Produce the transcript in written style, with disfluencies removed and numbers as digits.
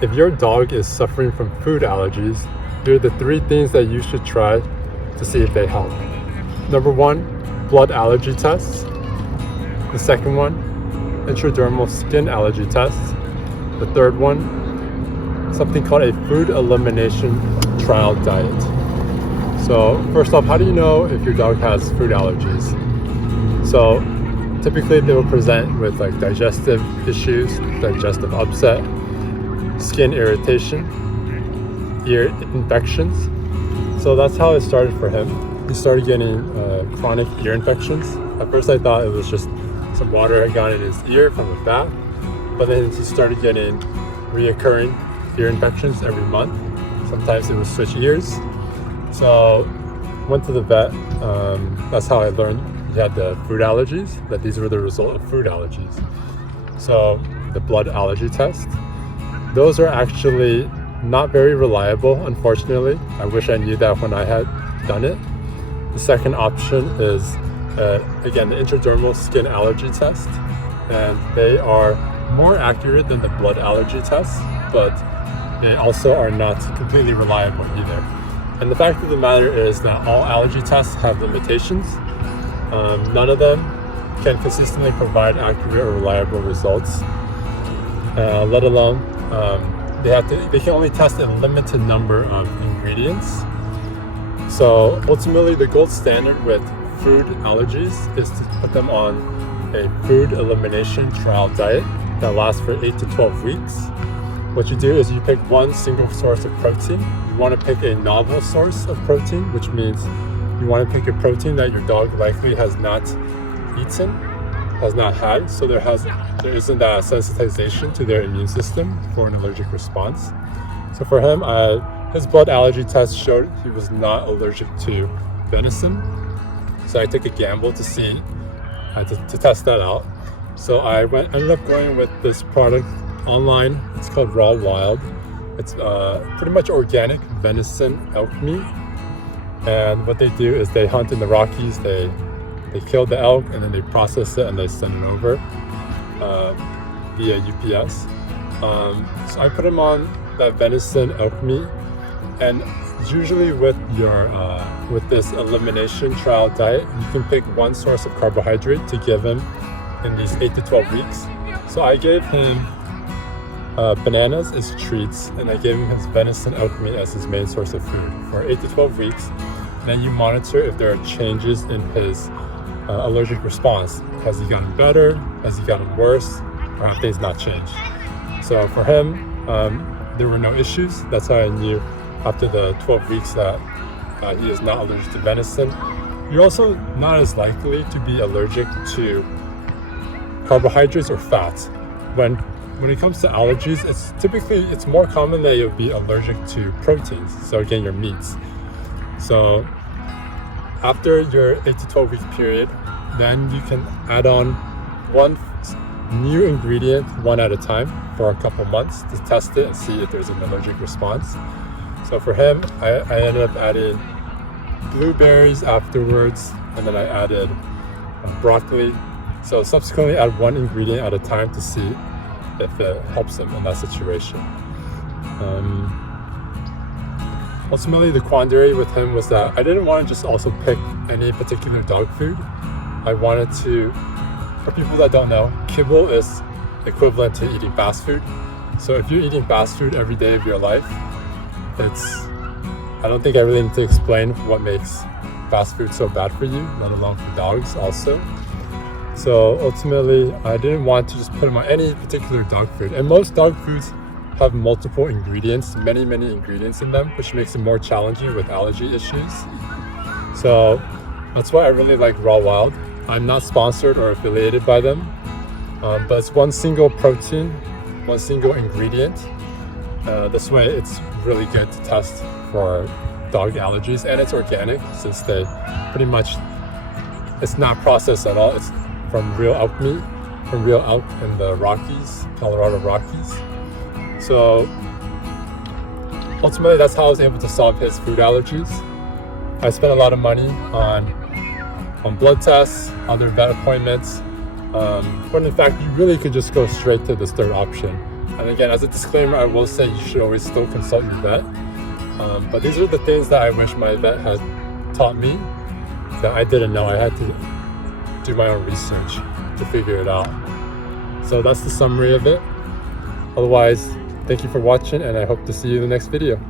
If your dog is suffering from food allergies, here are the 3 things that you should try to see if they help. Number 1, blood allergy tests. The second one, intradermal skin allergy tests. The third one, something called a food elimination trial diet. So first off, how do you know if your dog has food allergies? So typically they will present with like digestive issues, digestive upset, skin irritation, ear infections. So that's how it started for him. He started getting chronic ear infections. At first I thought it was just some water had gone in his ear from a bath, but then he started getting reoccurring ear infections every month. Sometimes it would switch ears. So went to the vet. That's how I learned he had the food allergies, that these were the result of food allergies. So the blood allergy test, those are actually not very reliable, unfortunately. I wish I knew that when I had done it. The second option is, again, the intradermal skin allergy test. And they are more accurate than the blood allergy tests, but they also are not completely reliable either. And the fact of the matter is that all allergy tests have limitations. None of them can consistently provide accurate or reliable results, let alone they can only test a limited number of ingredients. So ultimately, the gold standard with food allergies is to put them on a food elimination trial diet that lasts for 8 to 12 weeks. What you do is you pick one single source of protein. You want to pick a novel source of protein, which means you want to pick a protein that your dog likely has not eaten, has not had, so there isn't that sensitization to their immune system for an allergic response. So for him, his blood allergy test showed he was not allergic to venison. So I took a gamble to see, to test that out. So I ended up going with this product online. It's called Raw Wild. It's pretty much organic venison elk meat. And what they do is they hunt in the Rockies. They kill the elk and then they process it and they send it over via UPS. So I put them on that venison elk meat, and usually with this elimination trial diet, you can pick one source of carbohydrate to give him in these 8 to 12 weeks. So I gave him bananas as treats, and I gave him his venison elk meat as his main source of food for 8 to 12 weeks. Then you monitor if there are changes in his allergic response. Has he gotten better? Has he gotten worse? Or have things not changed? So for him, there were no issues. That's how I knew after the 12 weeks that he is not allergic to venison. You're also not as likely to be allergic to carbohydrates or fats. When it comes to allergies, it's more common that you'll be allergic to proteins. So again, your meats. So after your 8 to 12 week period, then you can add on one new ingredient one at a time for a couple months to test it and see if there's an allergic response. So for him, I ended up adding blueberries afterwards, and then I added broccoli. So subsequently add one ingredient at a time to see if it helps him in that situation. Ultimately, the quandary with him was that I didn't want to just also pick any particular dog food. I wanted to, for people that don't know, kibble is equivalent to eating fast food. So if you're eating fast food every day of your life, I don't think I really need to explain what makes fast food so bad for you, let alone for dogs also. So ultimately, I didn't want to just put him on any particular dog food. And most dog foods have multiple ingredients, many ingredients in them, which makes it more challenging with allergy issues. So that's why I really like Raw Wild. I'm not sponsored or affiliated by them, but it's one single protein, one single ingredient. This way it's really good to test for dog allergies, and it's organic since they pretty much, it's not processed at all. It's from real elk meat, from real elk in the Rockies, Colorado Rockies. So ultimately that's how I was able to solve his food allergies. I spent a lot of money on blood tests, other vet appointments, but in fact you really could just go straight to this third option And again, as a disclaimer, I will say you should always still consult your vet. But these are the things that I wish my vet had taught me that I didn't know. I had to do my own research to figure it out. So that's the summary of it. Otherwise, thank you for watching, and I hope to see you in the next video.